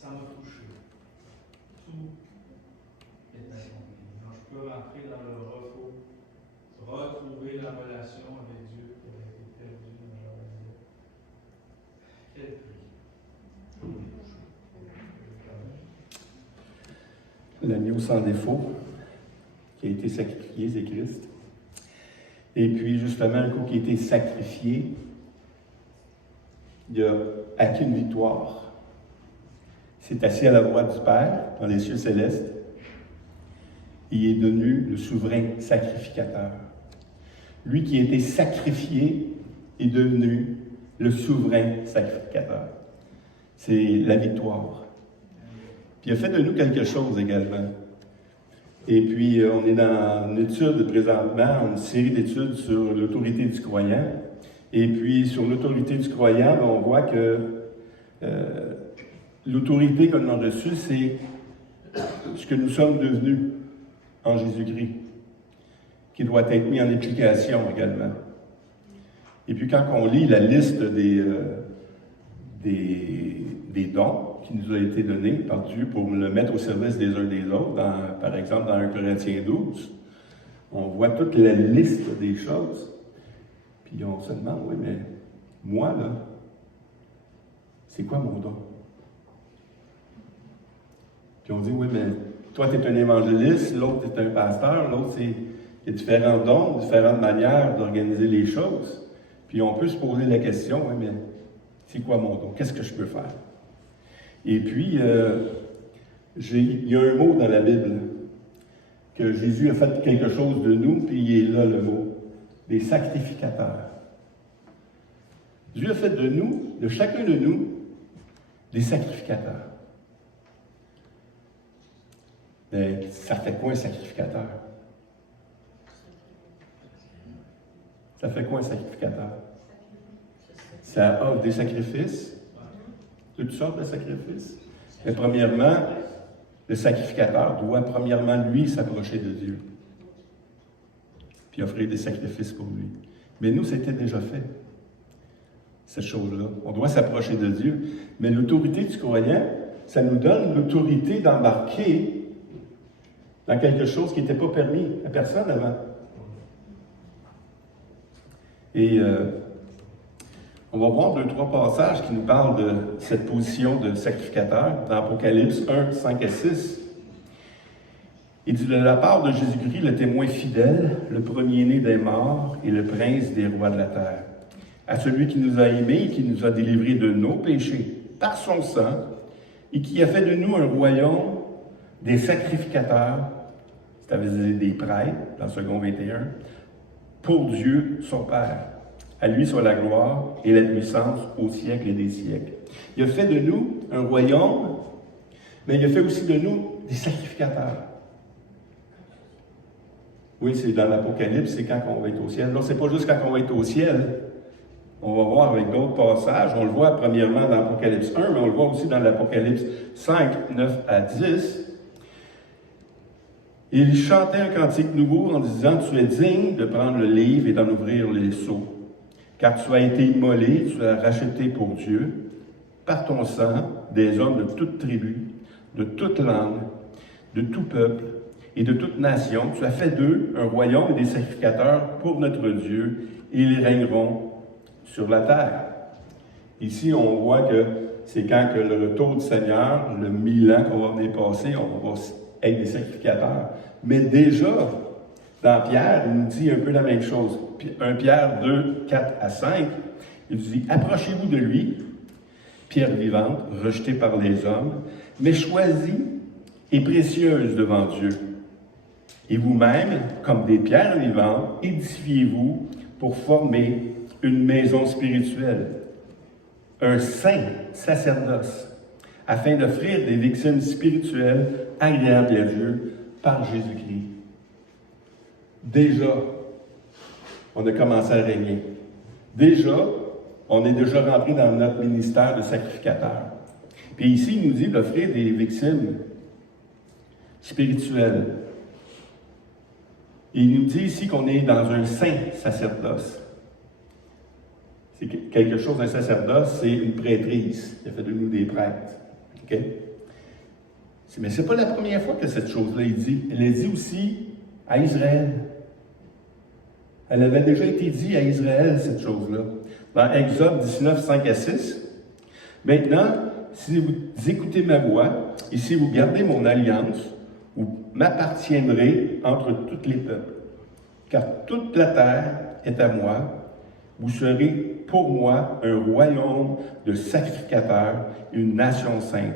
ça m'a touché. Tout est accompli. Donc, je peux rentrer dans le repos, retrouver la relation avec Dieu qui avait été perdue dans leur vie. Quel prix! L'agneau sans défaut qui a été sacrifié, c'est Christ. Et puis, justement, un coup qui a été sacrifié, il a acquis une victoire. Il s'est assis à la droite du Père, dans les cieux célestes. Il est devenu le souverain sacrificateur. Lui qui a été sacrifié est devenu le souverain sacrificateur. C'est la victoire. Puis il a fait de nous quelque chose également. Et puis, on est dans une étude présentement, une série d'études sur l'autorité du croyant. Et puis, sur l'autorité du croyant, on voit que l'autorité qu'on a reçue, c'est ce que nous sommes devenus en Jésus-Christ, qui doit être mis en application également. Et puis, quand on lit la liste des dons qui nous a été donnés par Dieu pour le mettre au service des uns des autres, par exemple dans 1 Corinthiens 12, on voit toute la liste des choses. Puis on se demande, oui, mais moi, là, c'est quoi mon don? Puis on dit, oui, mais toi, tu es un évangéliste, l'autre, tu es un pasteur, l'autre, il y a différents dons, différentes manières d'organiser les choses. Puis on peut se poser la question, oui, mais c'est quoi mon don? Qu'est-ce que je peux faire? Et puis, il y a un mot dans la Bible, que Jésus a fait quelque chose de nous, puis il est là le mot, des sacrificateurs. Dieu a fait de nous, de chacun de nous, des sacrificateurs. Mais ça fait quoi un sacrificateur? Ça fait quoi un sacrificateur? Ça offre des sacrifices, toutes sortes de sacrifices. Mais premièrement, le sacrificateur doit premièrement, lui, s'approcher de Dieu. Puis offrir des sacrifices pour lui. Mais nous, c'était déjà fait, cette chose-là. On doit s'approcher de Dieu. Mais l'autorité du croyant, ça nous donne l'autorité d'embarquer dans quelque chose qui n'était pas permis à personne avant. Et on va voir 2-3 passages qui nous parlent de cette position de sacrificateur dans Apocalypse 1, 5 et 6. Il dit, de la part de Jésus-Christ, le témoin fidèle, le premier-né des morts et le prince des rois de la terre, à celui qui nous a aimés et qui nous a délivrés de nos péchés par son sang et qui a fait de nous un royaume des sacrificateurs, c'est-à-dire des prêtres, dans 2 21, pour Dieu, son Père. À lui soit la gloire et la puissance au siècle et des siècles. Il a fait de nous un royaume, mais il a fait aussi de nous des sacrificateurs. Oui, c'est dans l'Apocalypse, c'est quand on va être au ciel. Non, c'est pas juste quand on va être au ciel. On va voir avec d'autres passages. On le voit premièrement dans l'Apocalypse 1, mais on le voit aussi dans l'Apocalypse 5, 9 à 10. Il chantait un cantique nouveau en disant, « Tu es digne de prendre le livre et d'en ouvrir les sceaux. Car tu as été immolé, tu as racheté pour Dieu, par ton sang, des hommes de toute tribu, de toute langue, de tout peuple et de toute nation. Tu as fait d'eux un royaume et des sacrificateurs pour notre Dieu, et ils régneront sur la terre. » Ici, on voit que c'est quand que le retour du Seigneur, le 1000 ans qu'on va dépasser, on va être des sacrificateurs. Mais déjà, dans Pierre, il nous dit un peu la même chose. 1 Pierre 2, 4 à 5, il nous dit « Approchez-vous de lui, pierre vivante, rejetée par les hommes, mais choisie et précieuse devant Dieu. Et vous-même, comme des pierres vivantes, édifiez-vous pour former une maison spirituelle, un saint sacerdoce, afin d'offrir des victimes spirituelles agréables à Dieu par Jésus-Christ. » Déjà, on a commencé à régner. Déjà, on est déjà rentré dans notre ministère de sacrificateur. Puis ici, il nous dit d'offrir des victimes spirituelles. Et il nous dit ici qu'on est dans un saint sacerdoce. C'est quelque chose, un sacerdoce, c'est une prêtrise. Il a fait de nous des prêtres. Okay? Mais ce n'est pas la première fois que cette chose-là est dit. Elle est dit aussi à Israël. Elle avait déjà été dit à Israël, cette chose-là. Dans Exode 19, 5 à 6. Maintenant, si vous écoutez ma voix, et si vous gardez mon alliance, vous m'appartiendrez entre tous les peuples. Car toute la terre est à moi. Vous serez pour moi un royaume de sacrificateurs, une nation sainte.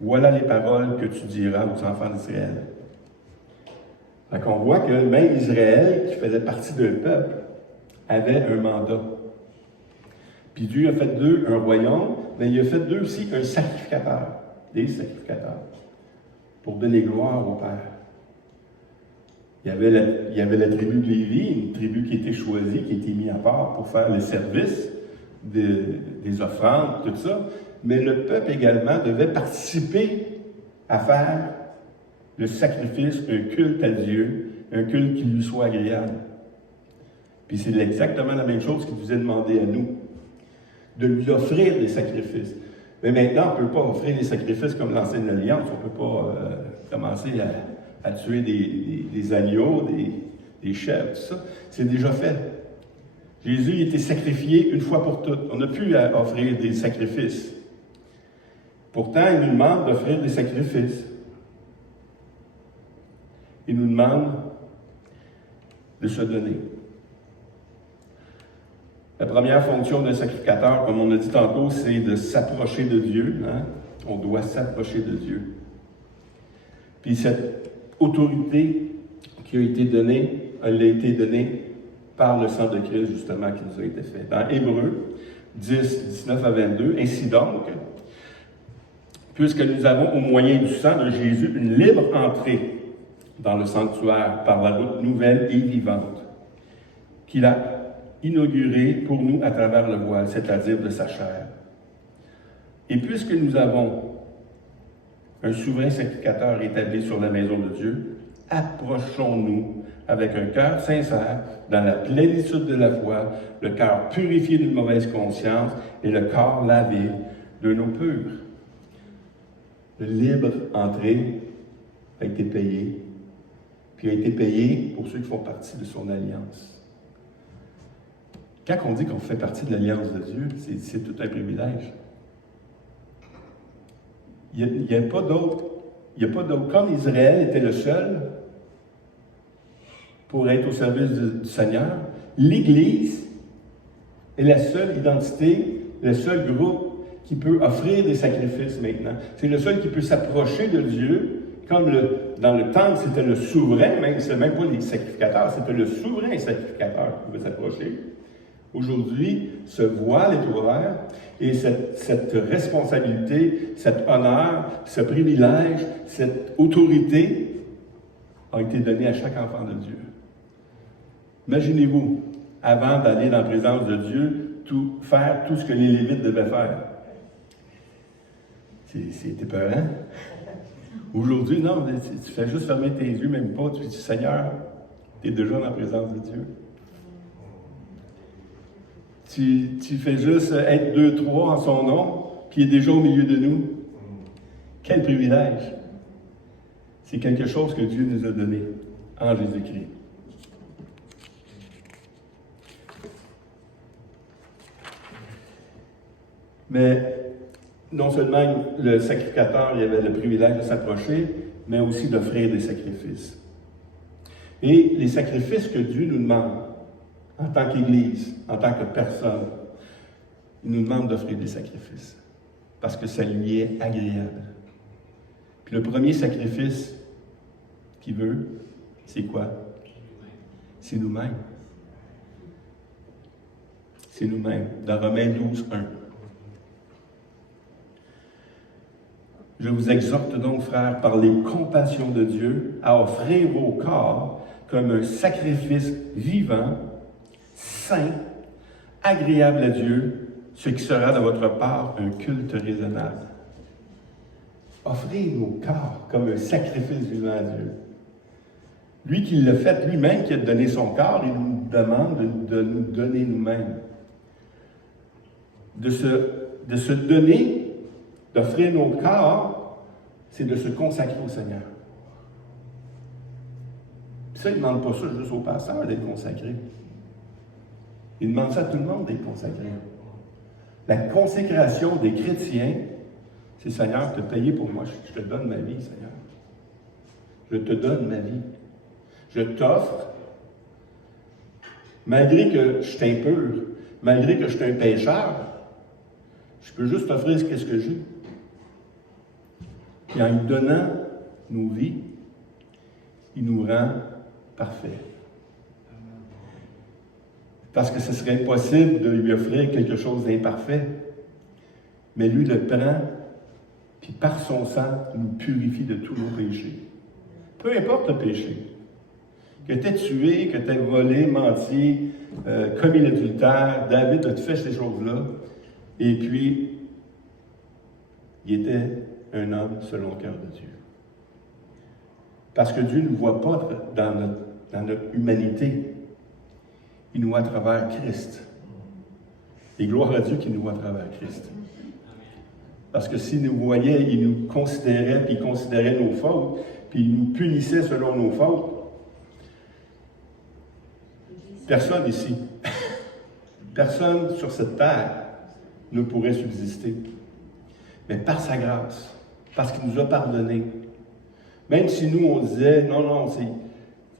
Voilà les paroles que tu diras aux enfants d'Israël. Donc on voit que même Israël, qui faisait partie d'un peuple, avait un mandat. Puis Dieu a fait d'eux un royaume, mais il a fait d'eux aussi un sacrificateur, des sacrificateurs, pour donner gloire au Père. Il y avait la tribu de Lévi, une tribu qui était choisie, qui était mise à part pour faire le service des offrandes, tout ça. Mais le peuple également devait participer à faire le sacrifice, un culte à Dieu, un culte qui lui soit agréable. Puis c'est exactement la même chose qu'il nous est demandé à nous, de lui offrir des sacrifices. Mais maintenant, on ne peut pas offrir des sacrifices comme l'Ancienne Alliance, on ne peut pas commencer à tuer des agneaux, des chèvres, tout ça. C'est déjà fait. Jésus a été sacrifié une fois pour toutes. On n'a plus à offrir des sacrifices. Pourtant, il nous demande d'offrir des sacrifices. Il nous demande de se donner. La première fonction d'un sacrificateur, comme on a dit tantôt, c'est de s'approcher de Dieu. Hein? On doit s'approcher de Dieu. Puis cette autorité qui a été donnée, elle a été donnée par le sang de Christ, justement, qui nous a été fait. Dans Hébreux 10, 19 à 22, ainsi donc, puisque nous avons au moyen du sang de Jésus une libre entrée dans le sanctuaire par la route nouvelle et vivante, qu'il a inaugurée pour nous à travers le voile, c'est-à-dire de sa chair. Et puisque nous avons un souverain sacrificateur établi sur la maison de Dieu, approchons-nous avec un cœur sincère, dans la plénitude de la foi, le cœur purifié d'une mauvaise conscience et le corps lavé d'un eau pure. Le libre entrée a été payé, puis a été payé pour ceux qui font partie de son alliance. Quand on dit qu'on fait partie de l'alliance de Dieu, c'est tout un privilège. Il n'y a pas d'autre. Comme Israël était le seul pour être au service du Seigneur, l'Église est la seule identité, le seul groupe qui peut offrir des sacrifices maintenant. C'est le seul qui peut s'approcher de Dieu, comme dans le temple, c'était le souverain, c'est même pas les sacrificateurs, c'était le souverain sacrificateur qui pouvait s'approcher. Aujourd'hui, ce voile est ouvert et cette responsabilité, cet honneur, ce privilège, cette autorité a été donnée à chaque enfant de Dieu. Imaginez-vous, avant d'aller dans la présence de Dieu, faire tout ce que les Lévites devaient faire. C'est épeurant. Aujourd'hui, non, tu fais juste fermer tes yeux, même pas, tu dis, Seigneur, tu es déjà dans la présence de Dieu. Tu fais juste être 2, 3 en son nom, puis il est déjà au milieu de nous. Quel privilège! C'est quelque chose que Dieu nous a donné en Jésus-Christ. Mais non seulement le sacrificateur il avait le privilège de s'approcher, mais aussi d'offrir des sacrifices. Et les sacrifices que Dieu nous demande, en tant qu'Église, en tant que personne, il nous demande d'offrir des sacrifices, parce que ça lui est agréable. Puis le premier sacrifice qu'il veut, c'est quoi? C'est nous-mêmes. C'est nous-mêmes. Dans Romains 12, 1. Je vous exhorte donc, frères, par les compassions de Dieu, à offrir vos corps comme un sacrifice vivant, saint, agréable à Dieu, ce qui sera de votre part un culte raisonnable. Offrez nos corps comme un sacrifice vivant à Dieu. Lui qui l'a fait lui-même, qui a donné son corps, il nous demande de nous donner nous-mêmes. De se donner, d'offrir nos corps c'est de se consacrer au Seigneur. Puis ça, il ne demande pas ça juste aux pasteurs d'être consacrés. Il demande ça à tout le monde d'être consacré. La consécration des chrétiens, c'est Seigneur, te payer pour moi. Je te donne ma vie, Seigneur. Je te donne ma vie. Je t'offre, malgré que je suis impur, malgré que je suis un pécheur, je peux juste t'offrir ce que j'ai. Et en lui donnant nos vies, il nous rend parfaits. Parce que ce serait impossible de lui offrir quelque chose d'imparfait. Mais lui le prend, puis par son sang, nous purifie de tous nos péchés. Peu importe le péché. Que tu aies tué, que tu aies volé, menti, commis l'adultère, David a fait ces choses-là. Et puis, il était un homme selon le cœur de Dieu. Parce que Dieu ne nous voit pas dans notre humanité. Il nous voit à travers Christ. Et gloire à Dieu qu'il nous voit à travers Christ. Parce que s'il nous voyait, il nous considérait, puis il considérait nos fautes, puis il nous punissait selon nos fautes. Personne ici, personne sur cette terre ne pourrait subsister. Mais par sa grâce, parce qu'il nous a pardonné, même si nous on disait, non,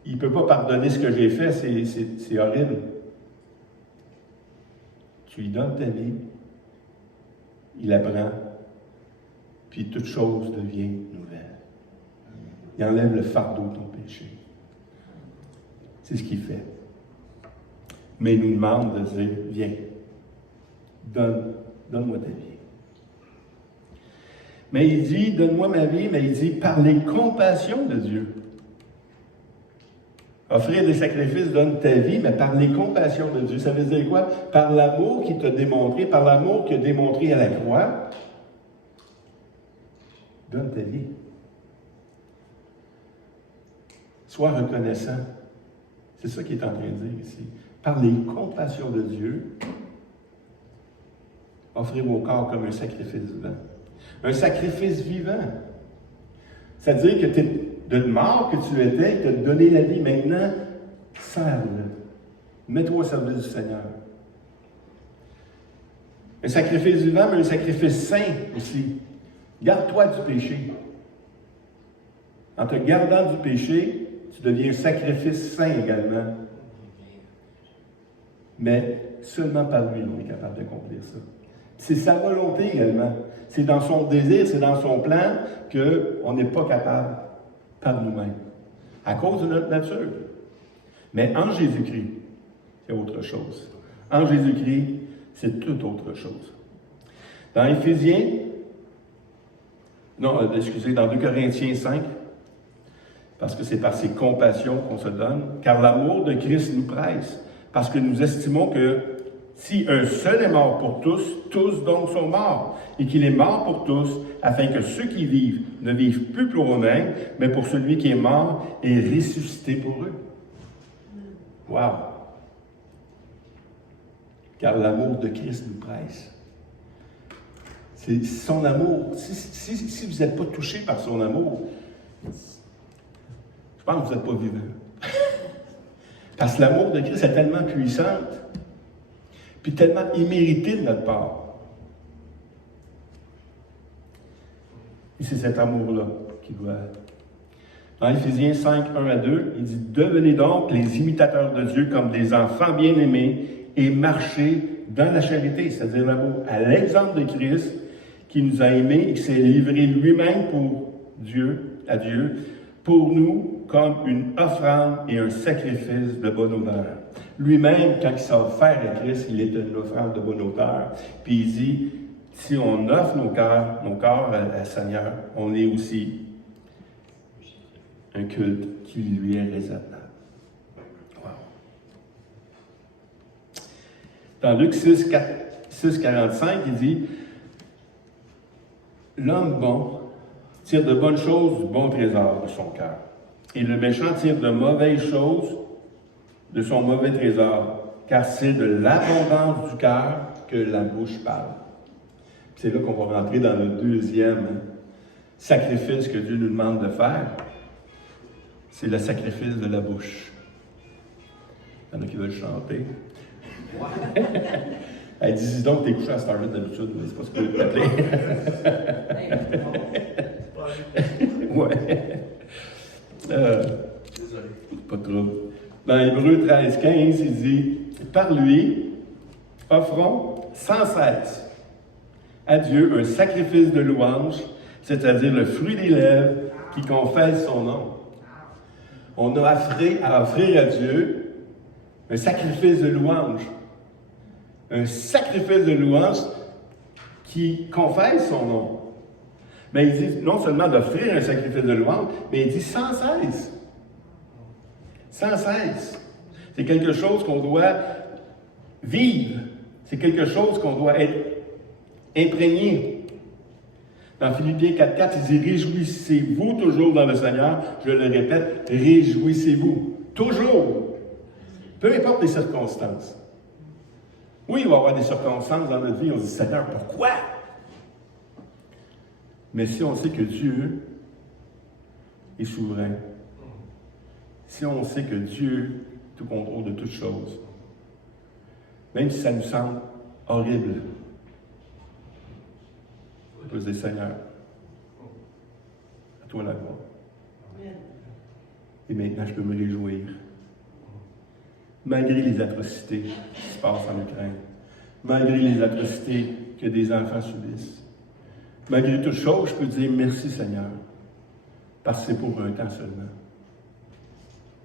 il ne peut pas pardonner ce que j'ai fait, c'est horrible. Tu lui donnes ta vie, il la prend, puis toute chose devient nouvelle. Il enlève le fardeau de ton péché. C'est ce qu'il fait. Mais il nous demande de dire, viens, donne-moi ta vie. Mais il dit, donne-moi ma vie, mais il dit, par les compassions de Dieu. Offrir des sacrifices, donne ta vie, mais par les compassions de Dieu. Ça veut dire quoi? Par l'amour qu'il t'a démontré, par l'amour qu'il a démontré à la croix, donne ta vie. Sois reconnaissant. C'est ça qu'il est en train de dire ici. Par les compassions de Dieu, offrez vos corps comme un sacrifice vivant. Un sacrifice vivant. C'est-à-dire que de mort que tu étais, il t'a donné la vie. Maintenant, sers-le. Mets-toi au service du Seigneur. Un sacrifice vivant, mais un sacrifice saint aussi. Garde-toi du péché. En te gardant du péché, tu deviens un sacrifice saint également. Mais seulement par lui, on est capable d'accomplir ça. C'est sa volonté également. C'est dans son désir, c'est dans son plan qu'on n'est pas capable par nous-mêmes, à cause de notre nature. Mais en Jésus-Christ, c'est autre chose. En Jésus-Christ, c'est toute autre chose. Dans dans 2 Corinthiens 5, parce que c'est par ses compassions qu'on se donne, car l'amour de Christ nous presse, parce que nous estimons que si un seul est mort pour tous, tous donc sont morts, et qu'il est mort pour tous, afin que ceux qui vivent ne vivent plus pour eux-mêmes, mais pour celui qui est mort et ressuscité pour eux. Wow! Car l'amour de Christ nous presse. C'est son amour. Si vous n'êtes pas touché par son amour, je pense que vous n'êtes pas vivant. Parce que l'amour de Christ est tellement puissant, puis tellement immérité de notre part. Et c'est cet amour-là qui doit être. Dans Éphésiens 5, 1-2, il dit « Devenez donc les imitateurs de Dieu comme des enfants bien-aimés et marchez dans la charité, c'est-à-dire l'amour, à l'exemple de Christ qui nous a aimés et qui s'est livré lui-même à Dieu, pour nous comme une offrande et un sacrifice de bonne odeur. » Lui-même, quand il s'est offert à Christ, il était une offrande de bonne odeur. Puis il dit, si on offre nos corps à Seigneur, on est aussi un culte qui lui est raisonnable. Wow. Dans Luc 6, 45, il dit, l'homme bon tire de bonnes choses du bon trésor de son cœur. Et le méchant tire de mauvaises choses de son mauvais trésor, car c'est de l'abondance du cœur que la bouche parle. C'est là qu'on va rentrer dans le deuxième sacrifice que Dieu nous demande de faire, c'est le sacrifice de la bouche. Il y en a qui veulent chanter. Elle dit, dis donc, t'es couché à cette heure-là d'habitude, mais c'est pas ce que je veux t'appeler. Ouais. Désolé. Pas de trouble. Dans Hébreux 13-15, il dit, par lui, offrons sans cesse à Dieu un sacrifice de louange, c'est-à-dire le fruit des lèvres qui confesse son nom. On a à offrir à Dieu un sacrifice de louange. Un sacrifice de louange qui confesse son nom. Mais il dit non seulement d'offrir un sacrifice de louange, mais il dit sans cesse. Sans cesse. C'est quelque chose qu'on doit vivre. C'est quelque chose qu'on doit être imprégné. Dans Philippiens 4.4, il dit « Réjouissez-vous toujours dans le Seigneur. » Je le répète, réjouissez-vous. Toujours. Peu importe les circonstances. Oui, il va y avoir des circonstances dans notre vie, on se dit « Seigneur, pourquoi? » Mais si on sait que Dieu est souverain, si on sait que Dieu est au contrôle de toutes choses, même si ça nous semble horrible, on peut se dire, Seigneur, à toi la gloire. Et maintenant, je peux me réjouir. Malgré les atrocités qui se passent en Ukraine, malgré les atrocités que des enfants subissent, malgré toutes choses, je peux dire merci Seigneur, parce que c'est pour un temps seulement.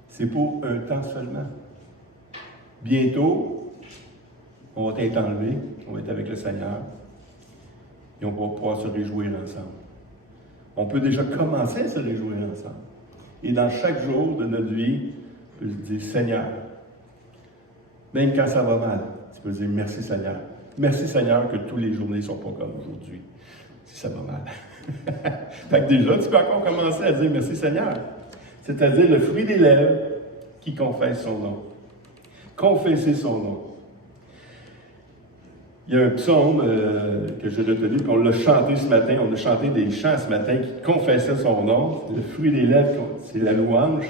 C'est pour un temps seulement. Bientôt, on va être enlevé, on va être avec le Seigneur, et on va pouvoir se réjouir ensemble. On peut déjà commencer à se réjouir ensemble. Et dans chaque jour de notre vie, on peut se dire, Seigneur, même quand ça va mal, tu peux dire, merci Seigneur. Merci Seigneur que tous les journées ne sont pas comme aujourd'hui, si ça va mal. Fait que déjà, tu peux encore commencer à dire, merci Seigneur. C'est-à-dire le fruit des lèvres qui confesse son nom. Confesser son nom. Il y a un psaume que j'ai retenu, puis on l'a chanté ce matin, on a chanté des chants ce matin qui confessaient son nom. Le fruit des lèvres, c'est la louange.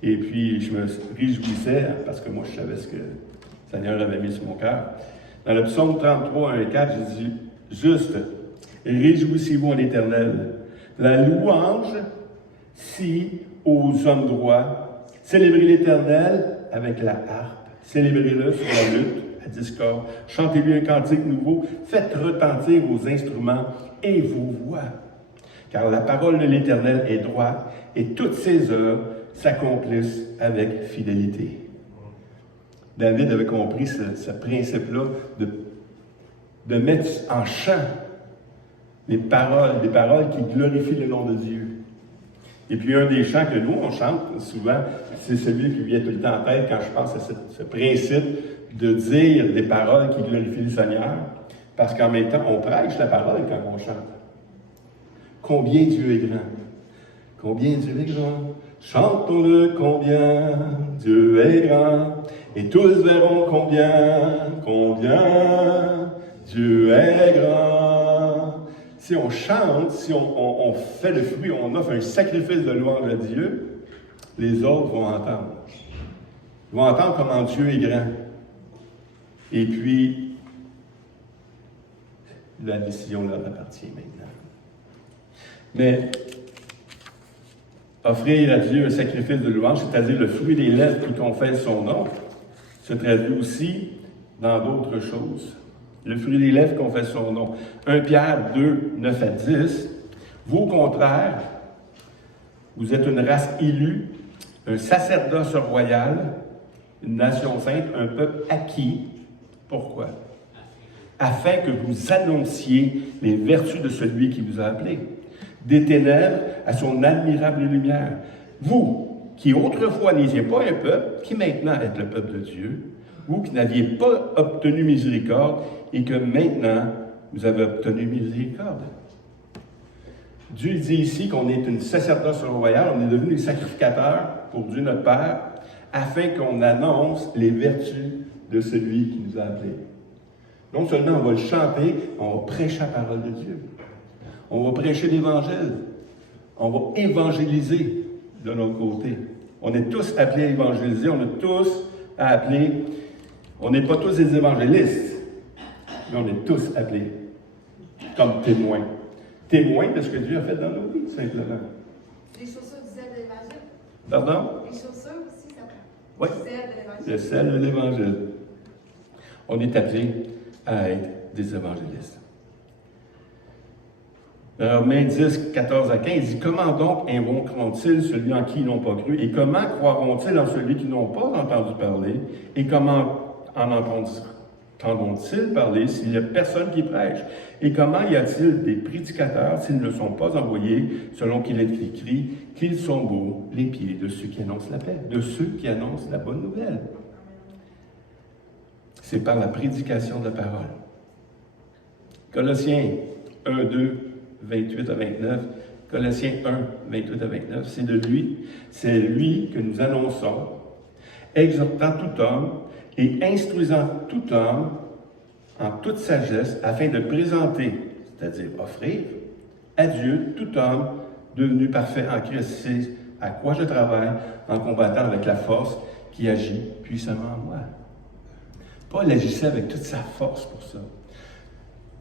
Et puis, je me réjouissais, parce que moi, je savais ce que le Seigneur avait mis sur mon cœur. Dans le psaume 33, 1 et 4, j'ai dit, juste, réjouissez-vous en l'Éternel. La louange, si aux hommes droits, célébrez l'Éternel avec la harpe, célébrez-le sur la lutte, à discorde, chantez-lui un cantique nouveau, faites retentir vos instruments et vos voix. Car la parole de l'Éternel est droite et toutes ses œuvres s'accomplissent avec fidélité. David avait compris ce principe-là de mettre en chant des paroles qui glorifient le nom de Dieu. Et puis un des chants que nous, on chante souvent, c'est celui qui vient tout le temps en tête quand je pense à ce principe de dire des paroles qui glorifient le Seigneur, parce qu'en même temps, on prêche la parole quand on chante. Combien Dieu est grand! Combien Dieu est grand! Chantons-le combien Dieu est grand, et tous verront combien Dieu est grand. Si on chante, si on fait le fruit, on offre un sacrifice de louange à Dieu, les autres vont entendre. Ils vont entendre comment Dieu est grand. Et puis, la décision leur appartient maintenant. Mais, offrir à Dieu un sacrifice de louange, c'est-à-dire le fruit des lèvres qui confesse son nom, se traduit aussi dans d'autres choses. Le fruit des lèvres confesse son nom. 1 Pierre 2, 9 à 10. Vous, au contraire, vous êtes une race élue, un sacerdoce royal, une nation sainte, un peuple acquis. Pourquoi? Afin que vous annonciez les vertus de celui qui vous a appelé, des ténèbres à son admirable lumière. Vous, qui autrefois n'étiez pas un peuple, qui maintenant êtes le peuple de Dieu, vous qui n'aviez pas obtenu miséricorde et que maintenant vous avez obtenu miséricorde. Dieu dit ici qu'on est une sacerdoce royale, on est devenu des sacrificateurs pour Dieu notre Père, afin qu'on annonce les vertus de celui qui nous a appelés. Non seulement on va le chanter, on va prêcher la parole de Dieu. On va prêcher l'Évangile. On va évangéliser de notre côté. On est tous appelés à évangéliser, on est tous à appeler. On n'est pas tous des évangélistes, mais on est tous appelés comme témoins. Témoins de ce que Dieu a fait dans nos vies, simplement. Les chaussures du zèle de l'Évangile. Pardon? Les chaussures aussi, ça prend. Oui. Le zèle de l'Évangile. Le sel de l'Évangile. On est appelés à être des évangélistes. Dans Romains 10, 14 à 15, il dit « Comment donc invoqueront-ils celui en qui ils n'ont pas cru? Et comment croiront-ils en celui qui n'ont pas entendu parler? Et comment en entendront-ils parler s'il n'y a personne qui prêche? Et comment y a-t-il des prédicateurs s'ils ne sont pas envoyés, selon qu'il est écrit, qu'ils sont beaux les pieds de ceux qui annoncent la paix, de ceux qui annoncent la bonne nouvelle? » C'est par la prédication de la parole. Colossiens 1, 2, 28 à 29, Colossiens 1, 28 à 29, c'est lui que nous annonçons, exhortant tout homme et instruisant tout homme en toute sagesse, afin de présenter, c'est-à-dire offrir, à Dieu tout homme devenu parfait en Christ. C'est à quoi je travaille en combattant avec la force qui agit puissamment en moi. Paul agissait avec toute sa force pour ça.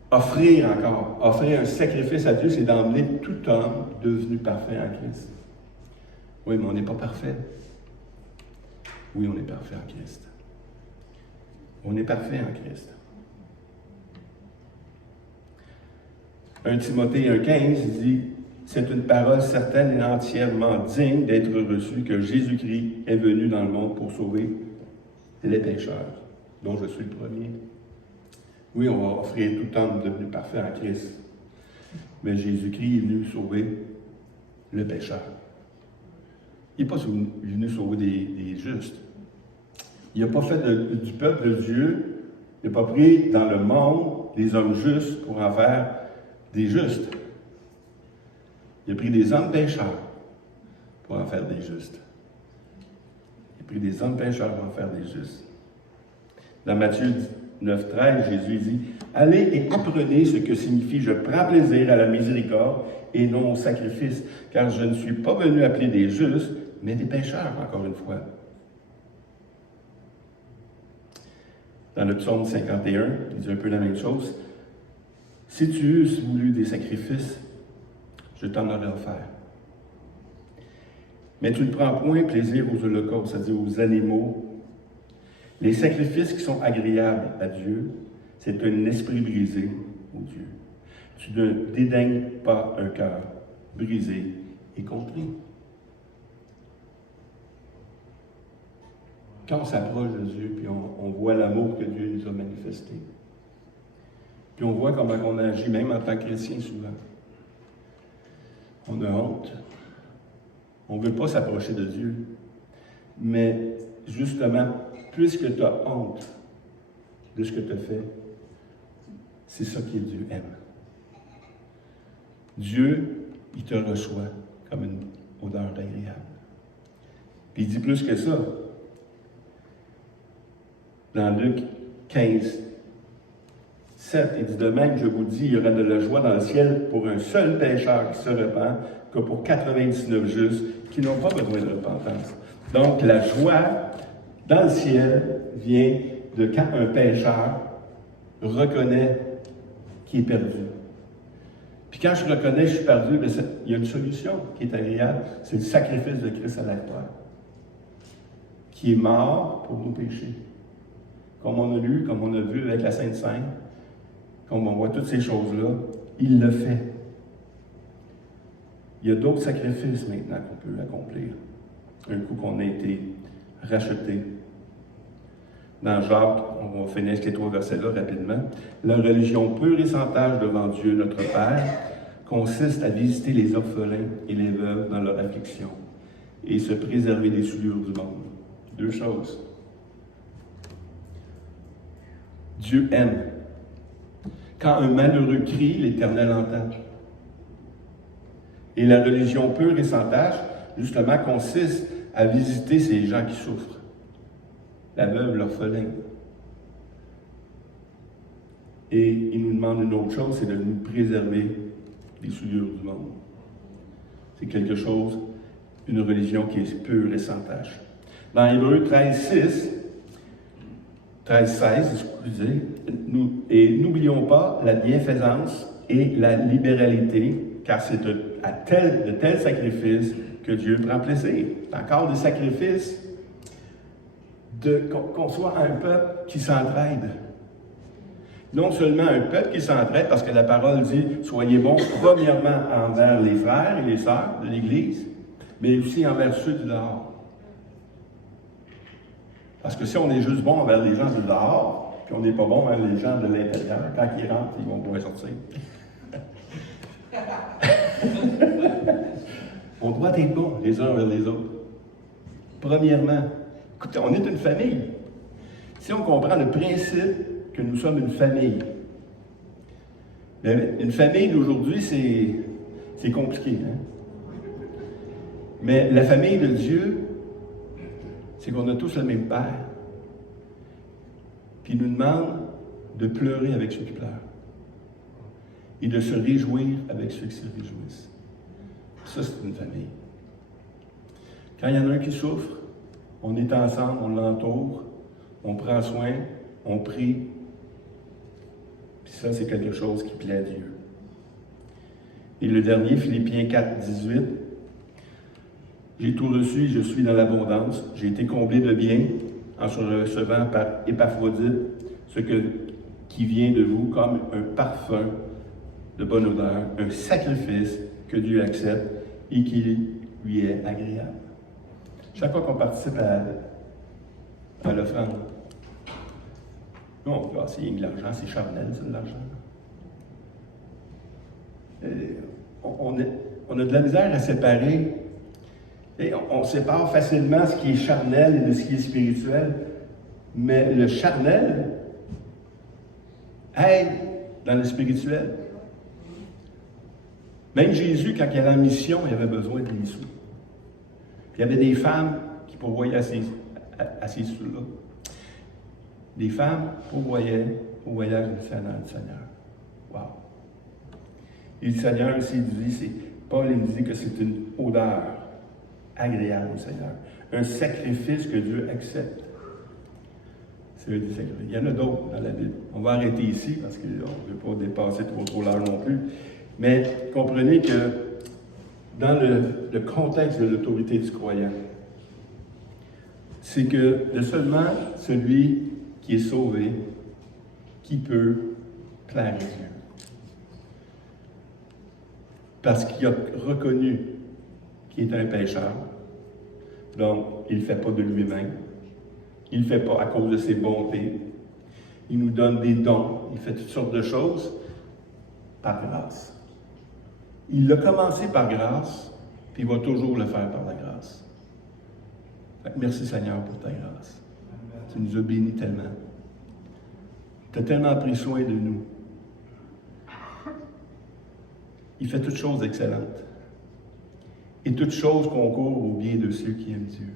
Offrir encore, offrir un sacrifice à Dieu, c'est d'emmener tout homme devenu parfait en Christ. Oui, mais on n'est pas parfait. Oui, on est parfait en Christ. On est parfait en Christ. 1 Timothée 1,15 dit « C'est une parole certaine et entièrement digne d'être reçue que Jésus-Christ est venu dans le monde pour sauver les pécheurs, dont je suis le premier. » Oui, on va offrir tout homme devenu parfait en Christ. Mais Jésus-Christ est venu sauver le pécheur. Il n'est pas venu sauver des justes. Il n'a pas fait du peuple de Dieu, il n'a pas pris dans le monde des hommes justes pour en faire des justes. Il a pris des hommes pécheurs pour en faire des justes. Il a pris des hommes pécheurs pour en faire des justes. Dans Matthieu 9, 13, Jésus dit « Allez et apprenez ce que signifie « Je prends plaisir à la miséricorde et non au sacrifice, car je ne suis pas venu appeler des justes, mais des pécheurs, encore une fois. » Dans le psaume 51, il dit un peu la même chose. « Si tu eusses voulu des sacrifices, je t'en aurais offert. Mais tu ne prends point plaisir aux holocaustes, c'est-à-dire aux animaux. Les sacrifices qui sont agréables à Dieu, c'est un esprit brisé, ô Dieu. Tu ne dédaignes pas un cœur brisé et contrit. » Quand on s'approche de Dieu, puis on voit l'amour que Dieu nous a manifesté, puis on voit comment on agit, même en tant que chrétien souvent. On a honte. On ne veut pas s'approcher de Dieu. Mais justement, puisque tu as honte de ce que tu as fait, c'est ça que Dieu aime. Dieu, il te reçoit comme une odeur agréable. Puis il dit plus que ça. Dans Luc 15, 7, il dit « De même, je vous dis, il y aura de la joie dans le ciel pour un seul pécheur qui se repent que pour 99 justes qui n'ont pas besoin de repentance. » Donc, la joie dans le ciel vient de quand un pécheur reconnaît qu'il est perdu. Puis quand je reconnais que je suis perdu, bien, il y a une solution qui est agréable, c'est le sacrifice de Christ à la croix, qui est mort pour nos péchés. Comme on a lu, comme on a vu avec la Sainte Seine, comme on voit toutes ces choses-là, il le fait. Il y a d'autres sacrifices maintenant qu'on peut accomplir, un coup qu'on a été racheté. Dans Jacques, on va finir ces 3 versets-là rapidement. La religion pure et sans tache devant Dieu, notre Père, consiste à visiter les orphelins et les veuves dans leur affliction et se préserver des souillures du monde. 2 choses. Dieu aime. Quand un malheureux crie, l'Éternel entend. Et la religion pure et sans tache, justement, consiste à visiter ces gens qui souffrent. La veuve, l'orphelin. Et il nous demande une autre chose, c'est de nous préserver des souillures du monde. C'est quelque chose, une religion qui est pure et sans tache. Dans Hébreux 13:16, excusez, et n'oublions pas la bienfaisance et la libéralité, car c'est de tels sacrifices que Dieu prend plaisir. Encore des sacrifices qu'on soit un peuple qui s'entraide. Non seulement un peuple qui s'entraide, parce que la parole dit « Soyez bons premièrement envers les frères et les sœurs de l'Église, mais aussi envers ceux du dehors. » Parce que si on est juste bon envers les gens du dehors, puis on n'est pas bon envers les gens de l'intérieur, quand ils rentrent, ils vont pouvoir sortir. On doit être bons les uns envers les autres. Premièrement, écoutez, on est une famille. Si on comprend le principe que nous sommes une famille, une famille d'aujourd'hui, c'est compliqué. Hein? Mais la famille de Dieu, c'est qu'on a tous le même Père. Puis il nous demande de pleurer avec ceux qui pleurent. Et de se réjouir avec ceux qui se réjouissent. Ça, c'est une famille. Quand il y en a un qui souffre, on est ensemble, on l'entoure, on prend soin, on prie. Puis ça, c'est quelque chose qui plaît à Dieu. Et le dernier, Philippiens 4:18. J'ai tout reçu et je suis dans l'abondance. J'ai été comblé de bien en recevant par Épaphrodite qui vient de vous comme un parfum de bonne odeur, un sacrifice que Dieu accepte et qui lui est agréable. Chaque fois qu'on participe à l'offrande, non, c'est rien que de l'argent, c'est charnel, c'est de l'argent. On a de la misère à séparer. Et on sépare facilement ce qui est charnel et de ce qui est spirituel. Mais le charnel aide dans le spirituel. Même Jésus, quand il allait en mission, il avait besoin de sous. Il y avait des femmes qui pourvoyaient à ces sous-là. Des femmes pourvoyaient au voyage du Seigneur. Wow! Et le Seigneur aussi dit, Paul il dit que c'est une odeur agréable au Seigneur. Un sacrifice que Dieu accepte. C'est un des sacrifices. Il y en a d'autres dans la Bible. On va arrêter ici parce qu'on ne veut pas dépasser trop l'heure non plus. Mais comprenez que dans le contexte de l'autorité du croyant, c'est que seulement celui qui est sauvé qui peut plaire à Dieu. Parce qu'il a reconnu qu'il est un pécheur. Donc, il ne fait pas de lui-même. Il ne fait pas à cause de ses bontés. Il nous donne des dons. Il fait toutes sortes de choses par grâce. Il l'a commencé par grâce, puis il va toujours le faire par la grâce. Merci Seigneur pour ta grâce. Tu nous as bénis tellement. Tu as tellement pris soin de nous. Il fait toutes choses excellentes. Et toutes choses concourent au bien de ceux qui aiment Dieu.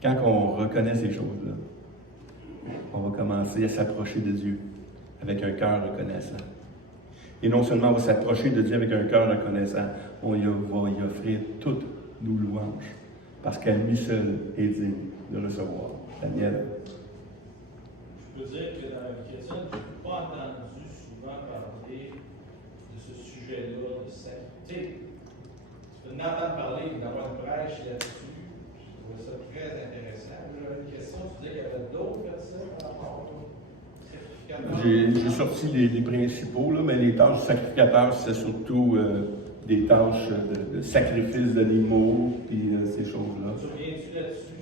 Quand on reconnaît ces choses-là, on va commencer à s'approcher de Dieu avec un cœur reconnaissant. Et non seulement on va s'approcher de Dieu avec un cœur reconnaissant, on va y offrir toutes nos louanges, parce qu'elle lui seule est digne de recevoir. Daniel. Je peux dire que dans la vie chrétienne, je n'ai pas entendu souvent parler de ce sujet-là de sainteté. Tu peux m'entendre parler d'avoir une prêche là-dessus. Je trouvais ça très intéressant. J'avais une question, tu disais qu'il y avait d'autres personnes par rapport au sacrificateur. J'ai sorti les principaux, là, mais les tâches du sacrificateur, c'est surtout des tâches de sacrifice d'animaux, puis ces choses-là. Tu reviens-tu là-dessus?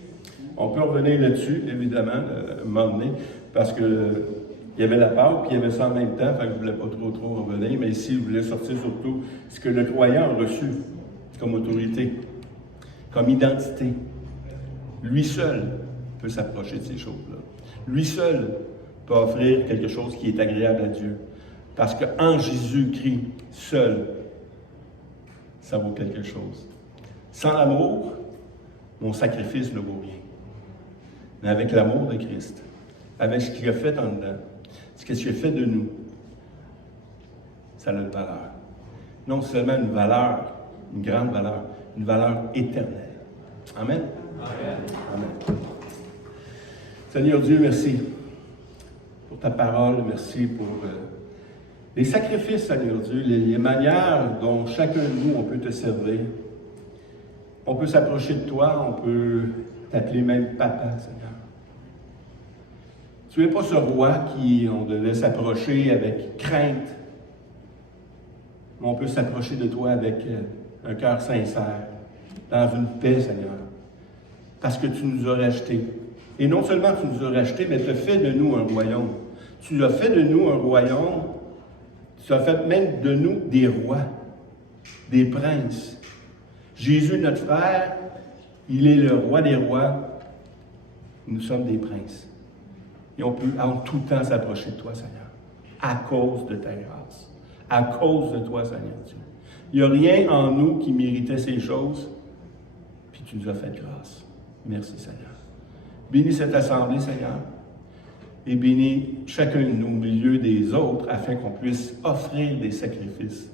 On peut revenir là-dessus, évidemment, à un moment donné, parce que il y avait la Pâque, puis il y avait ça en même temps, fait que je ne voulais pas trop revenir, mais ici, je voulais sortir surtout ce que le croyant a reçu comme autorité, comme identité. Lui seul peut s'approcher de ces choses-là. Lui seul peut offrir quelque chose qui est agréable à Dieu. Parce qu'en Jésus-Christ, seul, ça vaut quelque chose. Sans l'amour, mon sacrifice ne vaut rien. Mais avec l'amour de Christ, avec ce qu'il a fait en dedans, ce qu'il a fait de nous, ça a une valeur. non seulement une valeur, une grande valeur, une valeur éternelle. Amen. Amen. Amen. Seigneur Dieu, merci pour ta parole, merci pour les sacrifices, Seigneur Dieu, les manières dont chacun de nous, on peut te servir. On peut s'approcher de toi, on peut t'appeler même Papa, Seigneur. Tu n'es pas ce roi qui on devait s'approcher avec crainte, mais on peut s'approcher de toi avec un cœur sincère, dans une paix, Seigneur, parce que tu nous as rachetés. Et non seulement tu nous as rachetés, mais tu as fait de nous un royaume. Tu as fait de nous un royaume, tu as fait même de nous des rois, des princes. Jésus, notre frère, il est le roi des rois. Nous sommes des princes. Et on peut en tout temps s'approcher de toi, Seigneur, à cause de ta grâce, à cause de toi, Seigneur Dieu. Il n'y a rien en nous qui méritait ces choses, puis tu nous as fait grâce. Merci, Seigneur. Bénis cette assemblée, Seigneur, et bénis chacun de nous au milieu des autres, afin qu'on puisse offrir des sacrifices